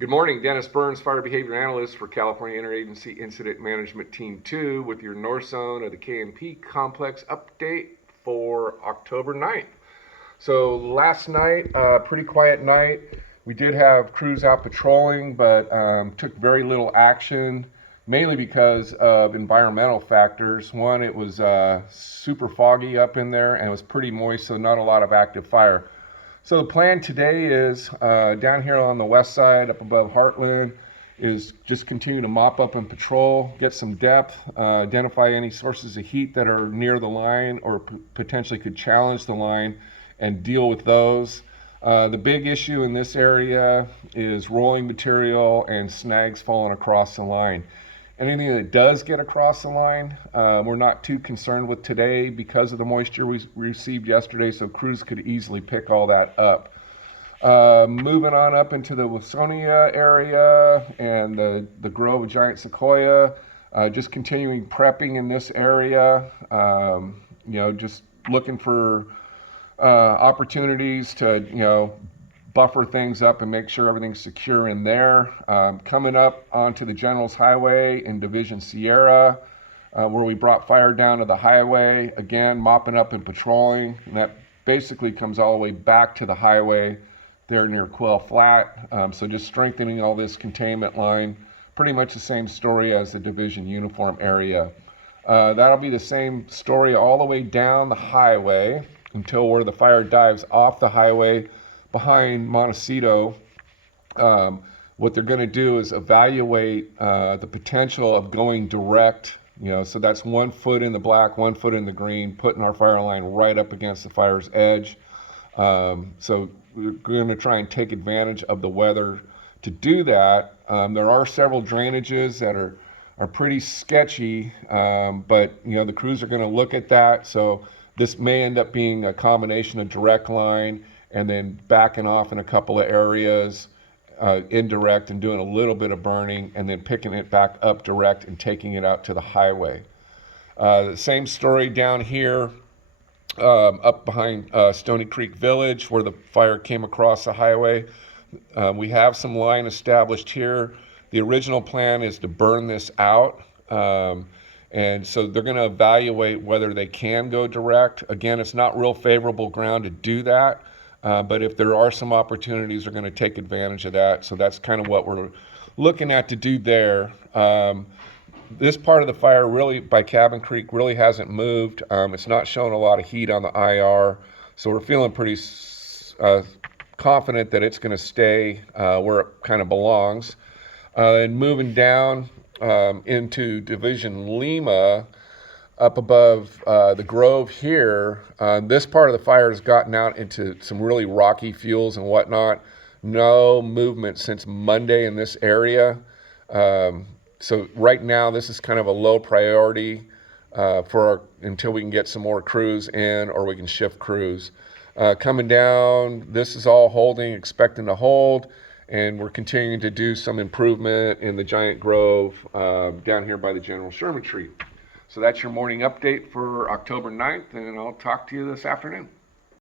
Good morning, Dennis Burns, Fire Behavior Analyst for California Interagency Incident Management Team 2 with your North Zone of the KMP Complex update for October 9th. So last night, pretty quiet night. We did have crews out patrolling, but took very little action, mainly because of environmental factors. One, it was super foggy up in there and it was pretty moist, so not a lot of active fire. So the plan today is down here on the west side, up above Heartland, is just continue to mop up and patrol, get some depth, identify any sources of heat that are near the line or potentially could challenge the line, and deal with those. The big issue in this area is rolling material and snags falling across the line. Anything that does get across the line, we're not too concerned with today because of the moisture we received yesterday, so crews could easily pick all that up. Moving on up into the Wasonia area and the Grove of Giant Sequoia, just continuing prepping in this area, just looking for opportunities to, buffer things up and make sure everything's secure in there. Coming up onto the Generals Highway in Division Sierra, where we brought fire down to the highway, again mopping up and patrolling, and that basically comes all the way back to the highway there near Quail Flat. So just strengthening all this containment line, pretty much the same story as the division uniform area. That'll be the same story all the way down the highway until where the fire dives off the highway behind Montecito. What they're going to do is evaluate the potential of going direct, so that's 1 foot in the black, 1 foot in the green, putting our fire line right up against the fire's edge. So we're going to try and take advantage of the weather to do that. There are several drainages that are pretty sketchy, but the crews are going to look at that. So this may end up being a combination of direct line and then backing off in a couple of areas, indirect, and doing a little bit of burning, and then picking it back up direct and taking it out to the highway. The same story down here, up behind Stony Creek Village, where the fire came across the highway. We have some line established here. The original plan is to burn this out. And so they're going to evaluate whether they can go direct. Again, it's not real favorable ground to do that. But if there are some opportunities, they're going to take advantage of that. So that's kind of what we're looking at to do there. This part of the fire really by Cabin Creek really hasn't moved. It's not showing a lot of heat on the IR. So we're feeling pretty confident that it's going to stay where it kind of belongs. And moving down into Division Lima, up above the Grove here, this part of the fire has gotten out into some really rocky fuels and whatnot. No movement since Monday in this area. So right now this is kind of a low priority until we can get some more crews in or we can shift crews. Coming down, this is all holding, expecting to hold, and we're continuing to do some improvement in the Giant Grove down here by the General Sherman Tree. So that's your morning update for October 9th, and I'll talk to you this afternoon.